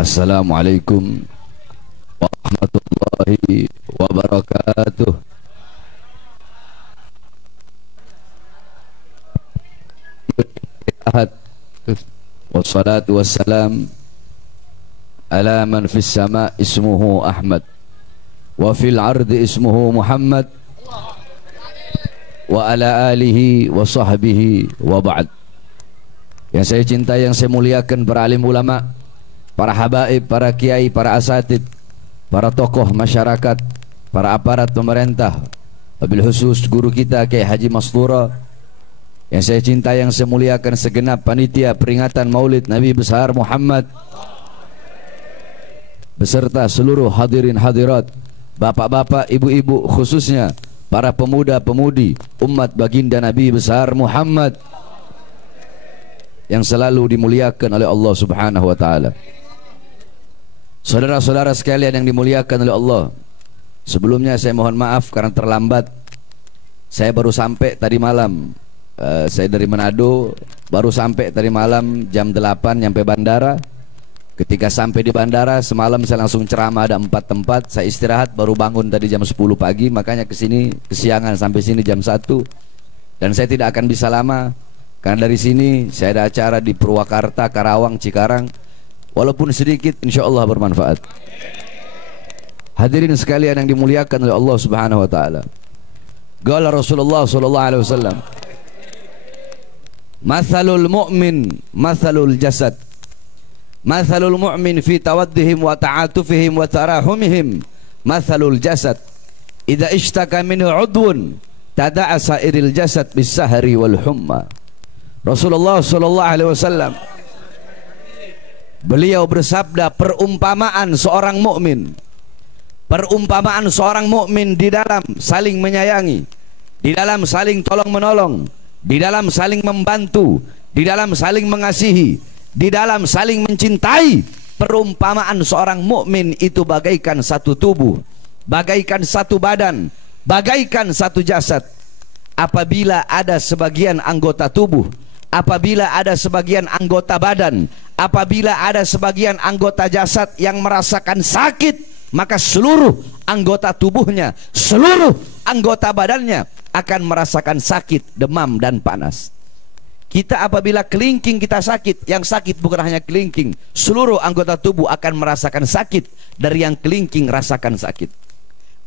Assalamualaikum warahmatullahi wabarakatuh. Wassalatu wassalam ala man fis sama ismuhu Ahmad wa fil ardi ismuhu Muhammad wa ala alihi wa sahbihi wa ba'd. Yang saya cintai, yang saya muliakan, para alim ulama, para habaib, para kiai, para asatid, para tokoh masyarakat, para aparat pemerintah, wabil khusus guru kita Kiai Haji Mastura. Yang saya cintai, yang saya muliakan, segenap panitia peringatan Maulid Nabi besar Muhammad beserta seluruh hadirin hadirat, bapak-bapak, ibu-ibu, khususnya para pemuda-pemudi umat baginda Nabi besar Muhammad yang selalu dimuliakan oleh Allah Subhanahu wa taala. Saudara-saudara sekalian yang dimuliakan oleh Allah, sebelumnya saya mohon maaf karena terlambat. Saya baru sampai tadi malam. Saya dari Manado, baru sampai tadi malam jam 8 nyampe bandara. Ketika sampai di bandara semalam saya langsung ceramah, ada 4 tempat. Saya istirahat, baru bangun tadi jam 10 pagi, makanya kesini kesiangan sampai sini jam 1. Dan saya tidak akan bisa lama karena dari sini saya ada acara di Purwakarta, Karawang, Cikarang. Walaupun sedikit, insya Allah bermanfaat. Hadirin sekalian yang dimuliakan oleh Allah Subhanahu wa taala. Qala Rasulullah sallallahu alaihi wasallam, "Mathalul mu'min mathalul jasad. Mathalul mu'min fi tawaddihim wa ta'atufihim wa tarahumihim mathalul jasad. Idza ishtaka minhu 'udwun tada'a sa'iril jasad bis-sahri wal humma." Rasulullah sallallahu alaihi wasallam beliau bersabda, perumpamaan seorang mukmin, perumpamaan seorang mukmin di dalam saling menyayangi, di dalam saling tolong menolong, di dalam saling membantu, di dalam saling mengasihi, di dalam saling mencintai. Perumpamaan seorang mukmin itu bagaikan satu tubuh, bagaikan satu badan, bagaikan satu jasad. Apabila ada sebagian anggota tubuh, apabila ada sebagian anggota badan, apabila ada sebagian anggota jasad yang merasakan sakit, maka seluruh anggota tubuhnya, seluruh anggota badannya akan merasakan sakit, demam dan panas. Kita apabila kelingking kita sakit, yang sakit bukan hanya kelingking, seluruh anggota tubuh akan merasakan sakit. Dari yang kelingking rasakan sakit.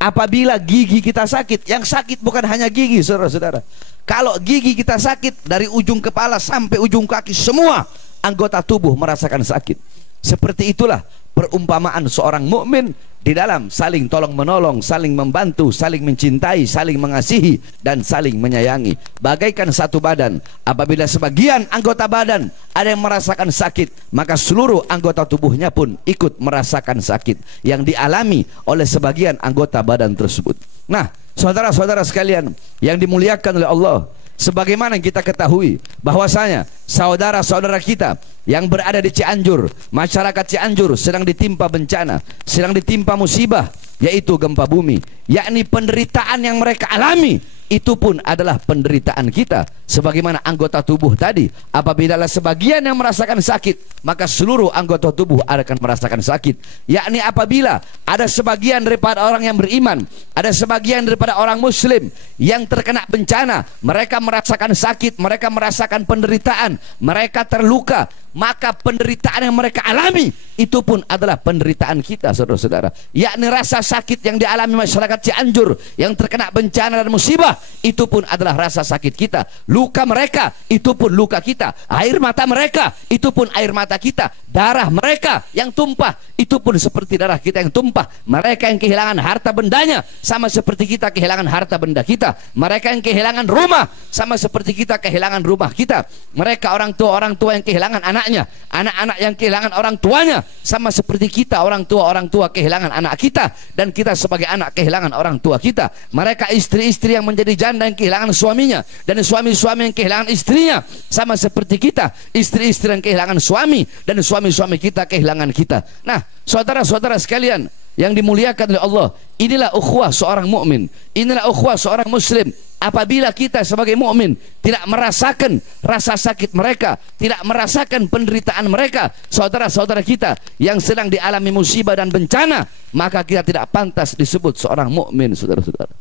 Apabila gigi kita sakit, yang sakit bukan hanya gigi, saudara-saudara. Kalau gigi kita sakit, dari ujung kepala sampai ujung kaki, semua anggota tubuh merasakan sakit. Seperti itulah perumpamaan seorang mukmin di dalam saling tolong menolong, saling membantu, saling mencintai, saling mengasihi dan saling menyayangi. Bagaikan satu badan. Apabila sebagian anggota badan ada yang merasakan sakit, maka seluruh anggota tubuhnya pun ikut merasakan sakit yang dialami oleh sebagian anggota badan tersebut. Nah, saudara-saudara sekalian yang dimuliakan oleh Allah, sebagaimana kita ketahui bahwasanya saudara-saudara kita yang berada di Cianjur, masyarakat Cianjur sedang ditimpa bencana, sedang ditimpa musibah, yaitu gempa bumi, yakni penderitaan yang mereka alami itu pun adalah penderitaan kita sebagaimana anggota tubuh tadi. Apabila sebagian yang merasakan sakit, maka seluruh anggota tubuh akan merasakan sakit. Yakni apabila ada sebagian daripada orang yang beriman, ada sebagian daripada orang muslim yang terkena bencana, mereka merasakan sakit, mereka merasakan penderitaan, mereka terluka, maka penderitaan yang mereka alami itu pun adalah penderitaan kita, saudara-saudara. Yakni rasa sakit yang dialami masyarakat Cianjur yang terkena bencana dan musibah, itu pun adalah rasa sakit kita. Luka mereka itu pun luka kita. Air mata mereka itu pun air mata kita. Darah mereka yang tumpah itu pun seperti darah kita yang tumpah. Mereka yang kehilangan harta bendanya sama seperti kita kehilangan harta benda kita. Mereka yang kehilangan rumah sama seperti kita kehilangan rumah kita. Mereka orang tua yang kehilangan anaknya, anak-anak yang kehilangan orang tuanya sama seperti kita orang tua kehilangan anak kita, dan kita sebagai anak kehilangan orang tua kita. Mereka istri-istri yang menjadi janda yang kehilangan suaminya, dan suami-suami yang kehilangan istrinya sama seperti kita, istri-istri yang kehilangan suami, dan suami-suami kita kehilangan kita. Nah, saudara-saudara sekalian yang dimuliakan oleh Allah, inilah ukhuwah seorang mukmin, inilah ukhuwah seorang muslim. Apabila kita sebagai mukmin tidak merasakan rasa sakit mereka, tidak merasakan penderitaan mereka, saudara-saudara kita yang sedang dialami musibah dan bencana, maka kita tidak pantas disebut seorang mukmin, saudara-saudara.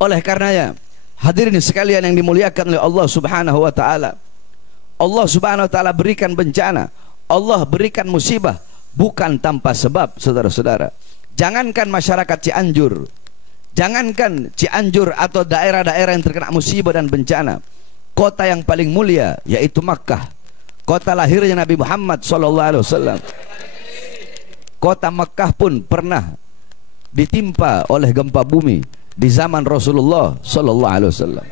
Oleh karenanya, hadirin sekalian yang dimuliakan oleh Allah Subhanahu wa taala, Allah Subhanahu wa taala berikan bencana, Allah berikan musibah bukan tanpa sebab, saudara-saudara. Jangankan masyarakat Cianjur, jangankan Cianjur atau daerah-daerah yang terkena musibah dan bencana, kota yang paling mulia yaitu Makkah, kota lahirnya Nabi Muhammad SAW. Kota Makkah pun pernah ditimpa oleh gempa bumi di zaman Rasulullah SAW.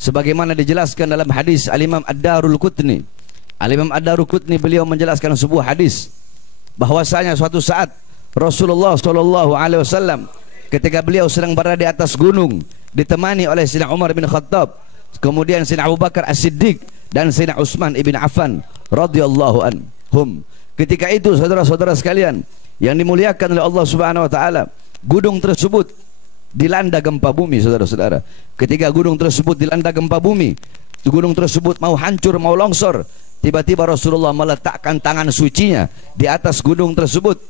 Sebagaimana dijelaskan dalam hadis Al-Imam Ad-Darul Qutni. Al-Imam Ad-Darul Qutni beliau menjelaskan sebuah hadis bahwasanya suatu saat Rasulullah SAW ketika beliau sedang berada di atas gunung ditemani oleh Sayyidina Umar bin Khattab, kemudian Sayyidina Abu Bakar As-Siddiq dan Sayyidina Utsman ibn Affan radhiyallahu anhum. Ketika itu saudara-saudara sekalian yang dimuliakan oleh Allah Subhanahu wa taala, gunung tersebut dilanda gempa bumi, saudara-saudara. Ketika gunung tersebut dilanda gempa bumi, gunung tersebut mau hancur, mau longsor, tiba-tiba Rasulullah meletakkan tangan sucinya di atas gunung tersebut.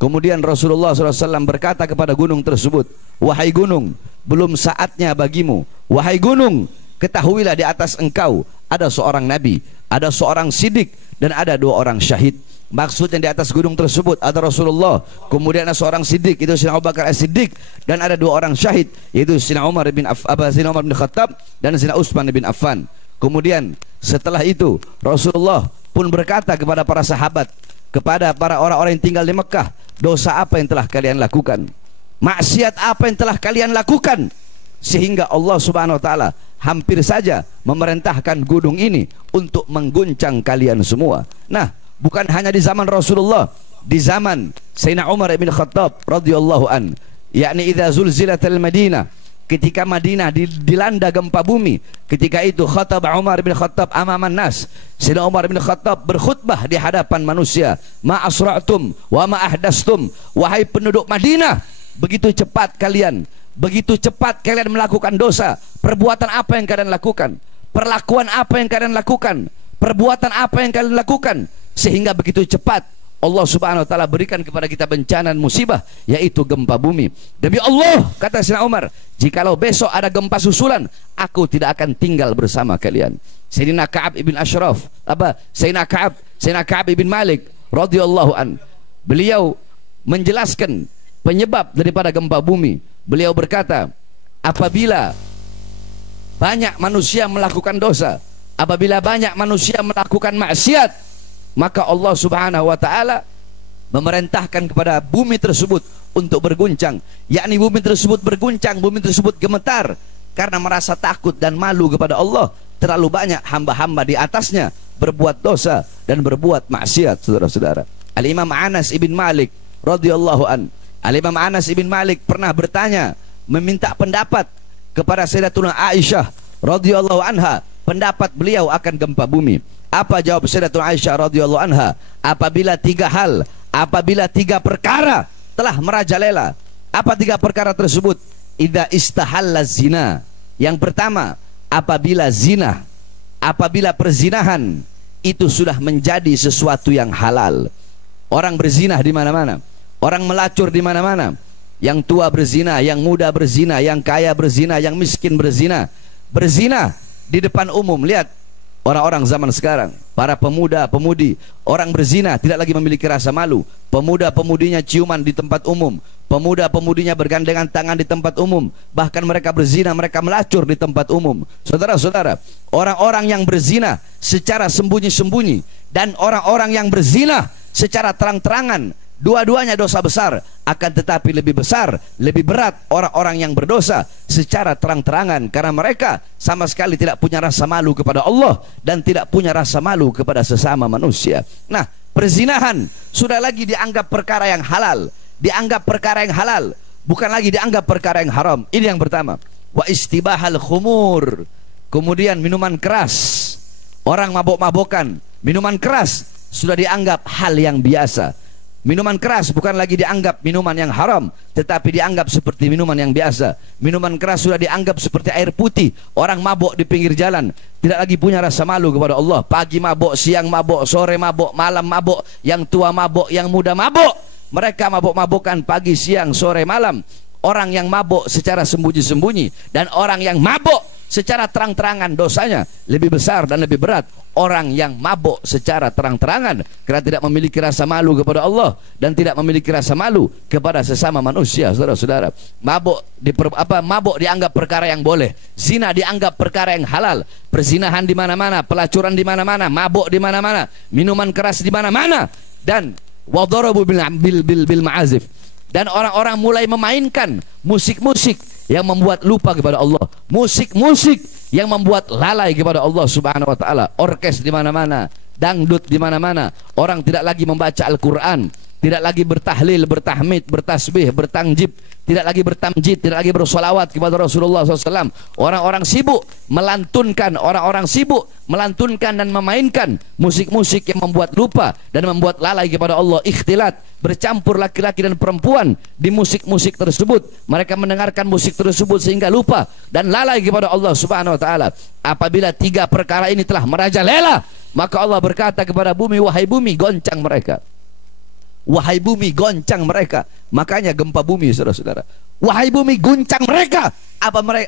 Kemudian Rasulullah SAW berkata kepada gunung tersebut, wahai gunung, belum saatnya bagimu. Wahai gunung, ketahuilah di atas engkau ada seorang nabi, ada seorang siddiq, dan ada 2 orang syahid. Maksudnya di atas gunung tersebut ada Rasulullah, kemudian ada seorang siddiq, itu Sayyidina Abu Bakar As-Siddiq, dan ada 2 orang syahid, yaitu Sayyidina Umar bin Khattab dan Sayyidina Utsman bin Affan. Kemudian setelah itu Rasulullah pun berkata kepada para sahabat, kepada para orang-orang yang tinggal di Mekah, dosa apa yang telah kalian lakukan, maksiat apa yang telah kalian lakukan, sehingga Allah Subhanahu wa taala hampir saja memerintahkan gunung ini untuk mengguncang kalian semua. Nah, bukan hanya di zaman Rasulullah, di zaman Sayyidina Umar bin Khattab radhiyallahu an, yakni idza zulzilatil Madinah, ketika Madinah dilanda gempa bumi, ketika itu khatab Umar bin Khattab amaman nas. Sayyidina Umar bin Khattab berkhutbah di hadapan manusia, ma asra'tum wa ma ahdastum, wahai penduduk Madinah, begitu cepat kalian melakukan dosa. Perbuatan apa yang kalian lakukan? Perlakuan apa yang kalian lakukan? Perbuatan apa yang kalian lakukan sehingga begitu cepat Allah Subhanahu wa taala berikan kepada kita bencana dan musibah, yaitu gempa bumi. Demi Allah, kata Sayyidina Umar, jikalau besok ada gempa susulan, aku tidak akan tinggal bersama kalian. Sayyidina Ka'ab ibn Ashraf, Sayyidina Ka'ab ibn Malik radhiyallahu an, beliau menjelaskan penyebab daripada gempa bumi. Beliau berkata, apabila banyak manusia melakukan dosa, apabila banyak manusia melakukan maksiat, maka Allah Subhanahu wa taala memerintahkan kepada bumi tersebut untuk berguncang, yakni bumi tersebut berguncang, bumi tersebut gemetar karena merasa takut dan malu kepada Allah. Terlalu banyak hamba-hamba di atasnya berbuat dosa dan berbuat maksiat, saudara-saudara. Al-Imam Anas ibn Malik radhiyallahu an, Al-Imam Anas ibn Malik pernah bertanya, meminta pendapat kepada Sayyidatuna Aisyah radhiyallahu anha, pendapat beliau akan gempa bumi. Apa jawab Sayyidatuna Aisyah radhiyallahu anha? Apabila 3 perkara telah merajalela. Apa 3 perkara tersebut? Idza istahalla zina. Yang pertama, apabila zina, apabila perzinahan itu sudah menjadi sesuatu yang halal. Orang berzinah di mana-mana, orang melacur di mana-mana. Yang tua berzina, yang muda berzina, yang kaya berzina, yang miskin berzina. Berzina di depan umum. Lihat orang-orang zaman sekarang, para pemuda-pemudi, orang berzina tidak lagi memiliki rasa malu. Pemuda-pemudinya ciuman di tempat umum, pemuda-pemudinya bergandengan tangan di tempat umum, bahkan mereka berzina, mereka melacur di tempat umum. Saudara-saudara, orang-orang yang berzina secara sembunyi-sembunyi dan orang-orang yang berzina secara terang-terangan, dua-duanya dosa besar. Akan tetapi lebih besar, lebih berat orang-orang yang berdosa secara terang-terangan, karena mereka sama sekali tidak punya rasa malu kepada Allah dan tidak punya rasa malu kepada sesama manusia. Nah, perzinahan sudah lagi dianggap perkara yang halal, dianggap perkara yang halal, bukan lagi dianggap perkara yang haram. Ini yang pertama. Wa istibahal khumur, kemudian minuman keras, orang mabok-mabokan, minuman keras sudah dianggap hal yang biasa. Minuman keras bukan lagi dianggap minuman yang haram, tetapi dianggap seperti minuman yang biasa. Minuman keras sudah dianggap seperti air putih. Orang mabuk di pinggir jalan tidak lagi punya rasa malu kepada Allah. Pagi mabuk, siang mabuk, sore mabuk, malam mabuk, yang tua mabuk, yang muda mabuk. Mereka mabuk-mabukan pagi, siang, sore, malam. Orang yang mabuk secara sembunyi-sembunyi dan orang yang mabuk secara terang-terangan dosanya lebih besar dan lebih berat. Orang yang mabuk secara terang-terangan karena tidak memiliki rasa malu kepada Allah dan tidak memiliki rasa malu kepada sesama manusia. Saudara-saudara, mabuk dianggap perkara yang boleh, zina dianggap perkara yang halal, perzinahan di mana-mana, pelacuran di mana-mana, mabuk di mana-mana, minuman keras di mana-mana, dan wadarabu bil ma'azif. Dan orang-orang mulai memainkan musik-musik yang membuat lupa kepada Allah, musik-musik yang membuat lalai kepada Allah Subhanahu wa taala. Orkes di mana-mana, dangdut di mana-mana. Orang tidak lagi membaca Al-Qur'an, tidak lagi bertahlil, bertahmid, bertasbih, bertangjib, tidak lagi bertamjid, tidak lagi bersolawat kepada Rasulullah SAW. Orang-orang sibuk melantunkan, dan memainkan musik-musik yang membuat lupa dan membuat lalai kepada Allah. Ikhtilat, bercampur laki-laki dan perempuan di musik-musik tersebut. Mereka mendengarkan musik tersebut sehingga lupa dan lalai kepada Allah Subhanahu wa taala. Apabila tiga perkara ini telah merajalela, maka Allah berkata kepada bumi, wahai bumi, goncang mereka. Wahai bumi, goncang mereka. Makanya gempa bumi, saudara-saudara. Wahai bumi, guncang mereka.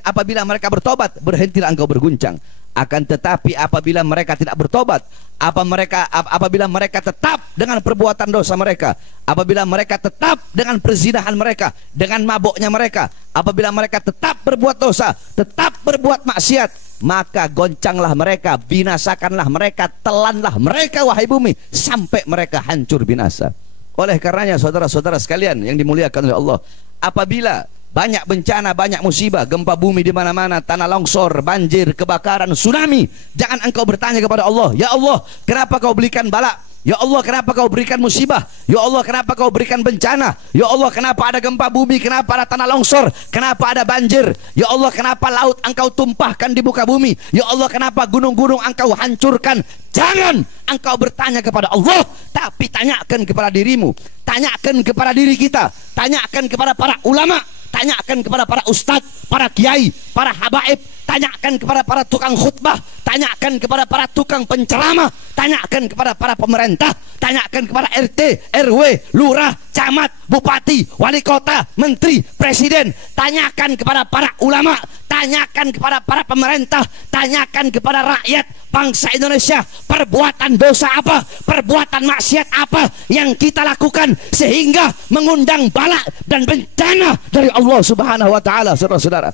Apabila mereka bertobat, berhentilah engkau berguncang. Akan tetapi apabila mereka tidak bertobat, apabila mereka tetap dengan perbuatan dosa mereka, apabila mereka tetap dengan perzinahan mereka, dengan mabuknya mereka, apabila mereka tetap berbuat dosa, tetap berbuat maksiat, maka goncanglah mereka, binasakanlah mereka, telanlah mereka, wahai bumi, sampai mereka hancur binasa. Oleh karenanya saudara-saudara sekalian yang dimuliakan oleh Allah, apabila banyak bencana, banyak musibah, gempa bumi di mana-mana, tanah longsor, banjir, kebakaran, tsunami, jangan engkau bertanya kepada Allah, ya Allah, kenapa kau berikan bala? Ya Allah, kenapa kau berikan musibah? Ya Allah, kenapa kau berikan bencana? Ya Allah, kenapa ada gempa bumi? Kenapa ada tanah longsor? Kenapa ada banjir? Ya Allah, kenapa laut engkau tumpahkan di muka bumi? Ya Allah, kenapa gunung-gunung engkau hancurkan? Jangan engkau bertanya kepada Allah, tapi tanyakan kepada dirimu, tanyakan kepada diri kita, tanyakan kepada para ulama, tanyakan kepada para ustadz, para kiai, para habaib, tanyakan kepada para tukang khutbah, tanyakan kepada para tukang penceramah, tanyakan kepada para pemerintah, tanyakan kepada RT, RW, lurah, camat, bupati, wali kota, menteri, presiden, tanyakan kepada para ulama, tanyakan kepada para pemerintah, tanyakan kepada rakyat bangsa Indonesia, perbuatan dosa apa, perbuatan maksiat apa yang kita lakukan sehingga mengundang bala dan bencana dari Allah Subhanahu wa taala. Saudara-saudara,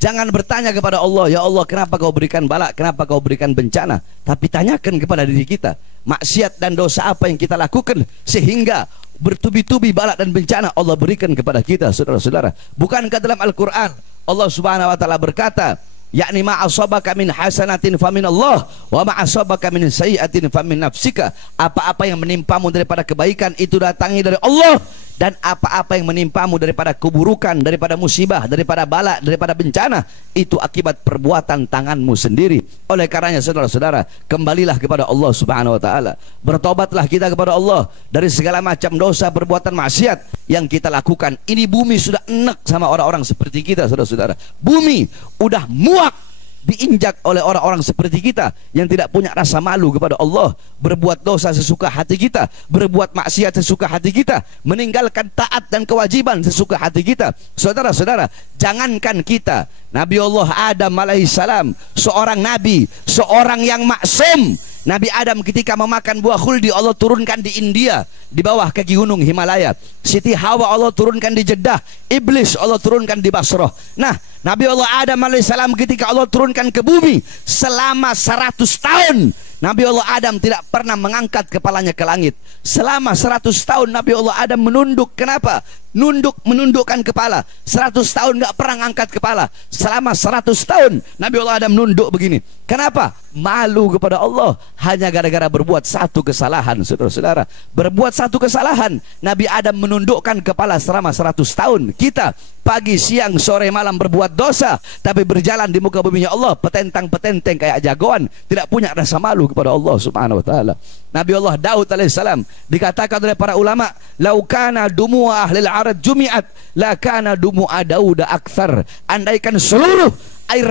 jangan bertanya kepada Allah, ya Allah, kenapa kau berikan bala, kenapa kau berikan bencana, tapi tanyakan kepada diri kita, maksiat dan dosa apa yang kita lakukan sehingga bertubi-tubi bala dan bencana Allah berikan kepada kita. Saudara-saudara, bukankah dalam Al-Quran Allah Subhanahu wa taala berkata, yakni ma asabaka min hasanatin famin Allah wa ma asabaka min sayyi'atin famin nafsika, apa-apa yang menimpamu daripada kebaikan itu datangi dari Allah, dan apa-apa yang menimpamu daripada keburukan, daripada musibah, daripada bala, daripada bencana, itu akibat perbuatan tanganmu sendiri. Oleh karenanya saudara-saudara, kembalilah kepada Allah Subhanahu wa taala, bertobatlah kita kepada Allah dari segala macam dosa, perbuatan maksiat yang kita lakukan. Ini bumi sudah enek sama orang-orang seperti kita, saudara-saudara. Bumi udah muak diinjak oleh orang-orang seperti kita yang tidak punya rasa malu kepada Allah, berbuat dosa sesuka hati kita, berbuat maksiat sesuka hati kita, meninggalkan taat dan kewajiban sesuka hati kita. Saudara-saudara, jangankan kita, Nabi Allah Adam alaihissalam, seorang nabi, seorang yang maksum, Nabi Adam ketika memakan buah khuldi Allah turunkan di India, di bawah kaki gunung Himalaya. Siti Hawa Allah turunkan di Jeddah, Iblis Allah turunkan di Basrah. Nah, Nabi Allah Adam alaihissalam ketika Allah turunkan ke bumi selama 100 tahun, Nabi Allah Adam tidak pernah mengangkat kepalanya ke langit. Selama 100 tahun Nabi Allah Adam menunduk. Kenapa? menundukkan kepala. 100 tahun nggak pernah angkat kepala. Selama 100 tahun Nabi Allah Adam nunduk begini. Kenapa? Malu kepada Allah hanya gara-gara berbuat satu kesalahan. Saudara-saudara, berbuat satu kesalahan, Nabi Adam menundukkan kepala selama 100 tahun. Kita pagi, siang, sore, malam berbuat dosa, tapi berjalan di muka buminya Allah petentang-petenteng kayak jagoan, tidak punya rasa malu kepada Allah Subhanahu wa taala. Nabi Allah Daud alaihissalam dikatakan oleh para ulama, laukana dumu ahlil arad jumi'at lakana dumu Daud akthar. Andaikan seluruh air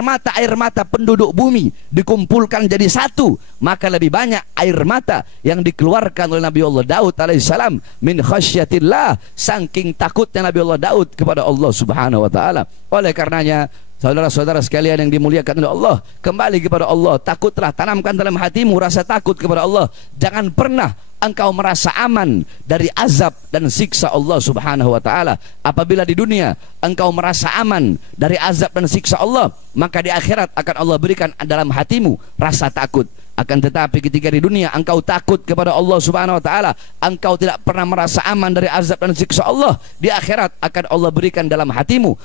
mata penduduk bumi dikumpulkan jadi satu, maka lebih banyak air mata yang dikeluarkan oleh Nabi Allah Daud alaihissalam min khasyatillah, saking takutnya Nabi Allah Daud kepada Allah Subhanahu wa taala. Oleh karenanya, saudara-saudara sekalian yang dimuliakan oleh Allah, kembali kepada Allah, takutlah, tanamkan dalam hatimu rasa takut kepada Allah. Jangan pernah engkau merasa aman dari azab dan siksa Allah Subhanahu wa taala. Apabila di dunia engkau merasa aman dari azab dan siksa Allah, maka di akhirat akan Allah berikan dalam hatimu rasa takut. Akan tetapi ketika di dunia engkau takut kepada Allah Subhanahu wa taala, engkau tidak pernah merasa aman dari azab dan siksa Allah, di akhirat akan Allah berikan dalam hatimu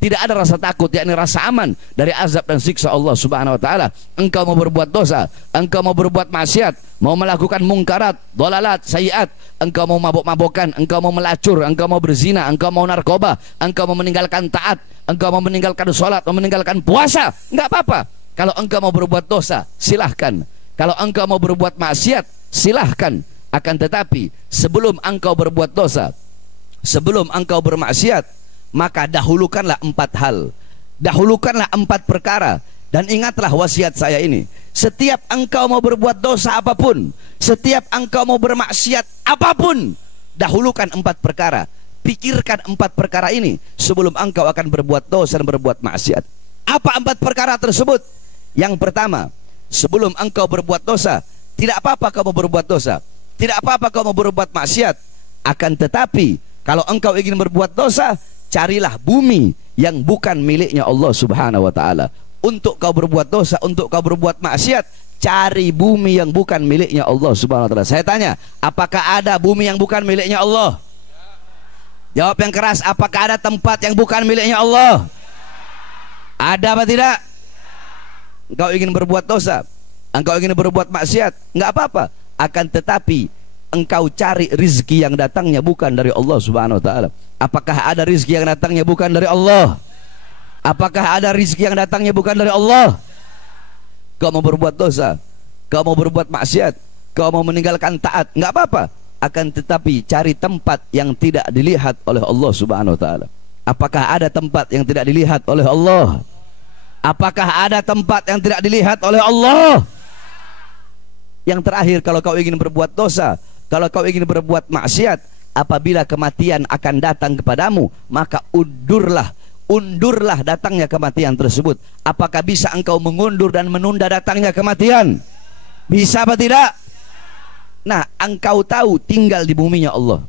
tidak ada rasa takut, yakni rasa aman dari azab dan siksa Allah Subhanahu wa taala. Engkau mau berbuat dosa, engkau mau berbuat maksiat, mau melakukan mungkarat, dolalat, sayiat, engkau mau mabuk-mabukan, engkau mau melacur, engkau mau berzina, engkau mau narkoba, engkau mau meninggalkan taat, engkau mau meninggalkan sholat, mau meninggalkan puasa, enggak apa-apa. Kalau engkau mau berbuat dosa, silahkan. Kalau engkau mau berbuat maksiat, silahkan. Akan tetapi sebelum engkau berbuat dosa, sebelum engkau bermaksiat, maka dahulukanlah 4 hal. Dahulukanlah 4 perkara. Dan ingatlah wasiat saya ini, setiap engkau mau berbuat dosa apapun, setiap engkau mau bermaksiat apapun, dahulukan 4 perkara. Pikirkan 4 perkara ini sebelum engkau akan berbuat dosa dan berbuat maksiat. Apa 4 perkara tersebut? Yang pertama, sebelum engkau berbuat dosa, tidak apa-apa kamu berbuat dosa, tidak apa-apa kamu berbuat maksiat. Akan tetapi kalau engkau ingin berbuat dosa, carilah bumi yang bukan miliknya Allah Subhanahu wa taala. Untuk kau berbuat dosa, untuk kau berbuat maksiat, cari bumi yang bukan miliknya Allah Subhanahu wa taala. Saya tanya, apakah ada bumi yang bukan miliknya Allah? Jawab yang keras, apakah ada tempat yang bukan miliknya Allah? Ada apa tidak? Engkau ingin berbuat dosa, engkau ingin berbuat maksiat, enggak apa-apa. Akan tetapi engkau cari rizki yang datangnya bukan dari Allah Subhanahu wa taala. Apakah ada rizki yang datangnya bukan dari Allah? Apakah ada rizki yang datangnya bukan dari Allah? Kau mau berbuat dosa, kau mau berbuat maksiat, kau mau meninggalkan taat, enggak apa-apa. Akan tetapi cari tempat yang tidak dilihat oleh Allah Subhanahu wa taala. Apakah ada tempat yang tidak dilihat oleh Allah? Apakah ada tempat yang tidak dilihat oleh Allah? Yang terakhir, kalau kau ingin berbuat dosa, kalau kau ingin berbuat maksiat, apabila kematian akan datang kepadamu, maka undurlah datangnya kematian tersebut. Apakah bisa engkau mengundur dan menunda datangnya kematian? Bisa apa tidak? Nah, engkau tahu tinggal di buminya Allah.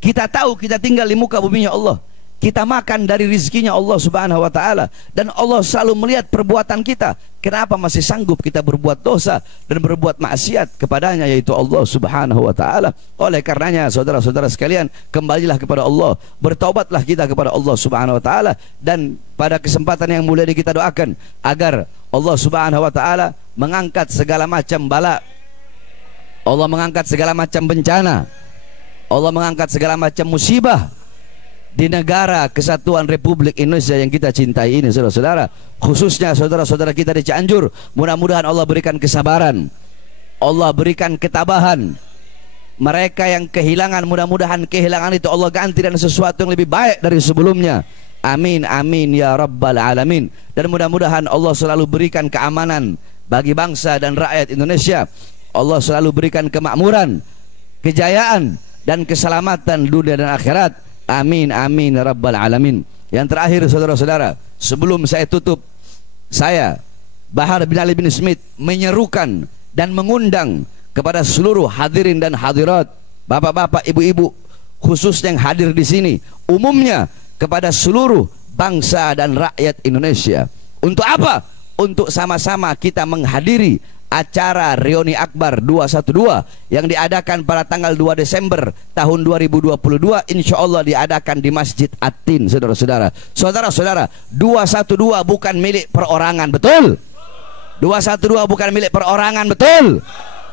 Kita tahu kita tinggal di muka buminya Allah. Kita makan dari rizkinya Allah Subhanahu wa taala, dan Allah selalu melihat perbuatan kita. Kenapa masih sanggup kita berbuat dosa dan berbuat maksiat kepadanya, yaitu Allah Subhanahu wa taala? Oleh karenanya, saudara-saudara sekalian, kembalilah kepada Allah, bertaubatlah kita kepada Allah Subhanahu wa taala, dan pada kesempatan yang mulia ini kita doakan agar Allah Subhanahu wa taala mengangkat segala macam bala, Allah mengangkat segala macam bencana, Allah mengangkat segala macam musibah di negara kesatuan Republik Indonesia yang kita cintai ini, saudara-saudara. Khususnya saudara-saudara kita di Cianjur, mudah-mudahan Allah berikan kesabaran, Allah berikan ketabahan. Mereka yang kehilangan, mudah-mudahan kehilangan itu Allah ganti dengan sesuatu yang lebih baik dari sebelumnya. Amin, amin ya rabbal alamin. Dan mudah-mudahan Allah selalu berikan keamanan bagi bangsa dan rakyat Indonesia. Allah selalu berikan kemakmuran, kejayaan, dan keselamatan dunia dan akhirat. Amin, amin ya rabbal alamin. Yang terakhir, saudara-saudara, sebelum saya tutup, saya Bahar bin Ali bin Smith menyerukan dan mengundang kepada seluruh hadirin dan hadirat, bapak-bapak, ibu-ibu, khususnya yang hadir di sini, umumnya kepada seluruh bangsa dan rakyat Indonesia. Untuk apa? Untuk sama-sama kita menghadiri acara reuni akbar 212 yang diadakan pada tanggal 2 Desember tahun 2022 insya Allah diadakan di Masjid At-Tin. Saudara-saudara, 212 bukan milik perorangan, betul? 212 bukan milik perorangan, betul?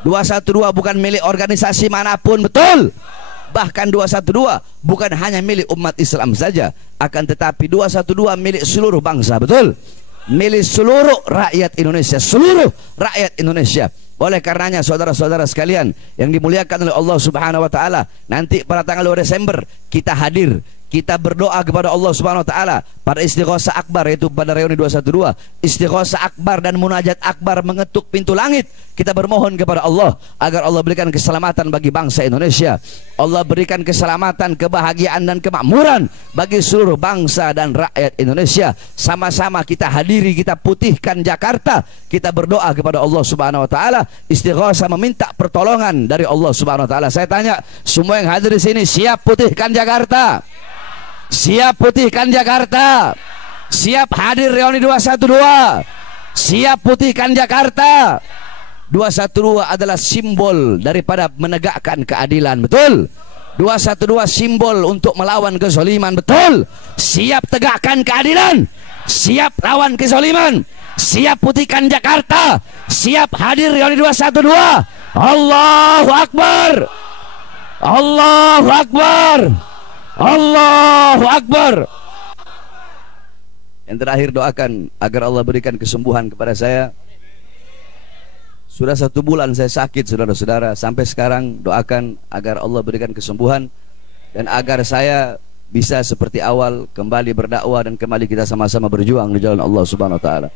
212 bukan milik organisasi manapun, betul? Bahkan 212 bukan hanya milik umat Islam saja, akan tetapi 212 milik seluruh bangsa, betul? Milik seluruh rakyat Indonesia, seluruh rakyat Indonesia. Oleh karenanya saudara-saudara sekalian yang dimuliakan oleh Allah Subhanahu wa taala, nanti pada tanggal 2 Desember kita hadir, kita berdoa kepada Allah Subhanahu wa taala pada istighosa akbar, yaitu pada reuni 212, istighosa akbar dan munajat akbar mengetuk pintu langit. Kita bermohon kepada Allah agar Allah berikan keselamatan bagi bangsa Indonesia. Allah berikan keselamatan, kebahagiaan dan kemakmuran bagi seluruh bangsa dan rakyat Indonesia. Sama-sama kita hadiri, kita putihkan Jakarta. Kita berdoa kepada Allah Subhanahu wa taala, istighosa meminta pertolongan dari Allah Subhanahu wa taala. Saya tanya, semua yang hadir di sini siap putihkan Jakarta? Siap putihkan Jakarta? Siap hadir reuni 212? Siap putihkan Jakarta? 212 adalah simbol daripada menegakkan keadilan, betul? 212 simbol untuk melawan kezaliman, betul? Siap tegakkan keadilan? Siap lawan kezaliman? Siap putihkan Jakarta? Siap hadir reuni 212? Allahu Akbar! Allahu Akbar! Allahu Akbar! Yang terakhir, doakan agar Allah berikan kesembuhan kepada saya. Sudah 1 bulan saya sakit, saudara-saudara. Sampai sekarang doakan agar Allah berikan kesembuhan dan agar saya bisa seperti awal kembali berdakwah dan kembali kita sama-sama berjuang di jalan Allah Subhanahu wa taala.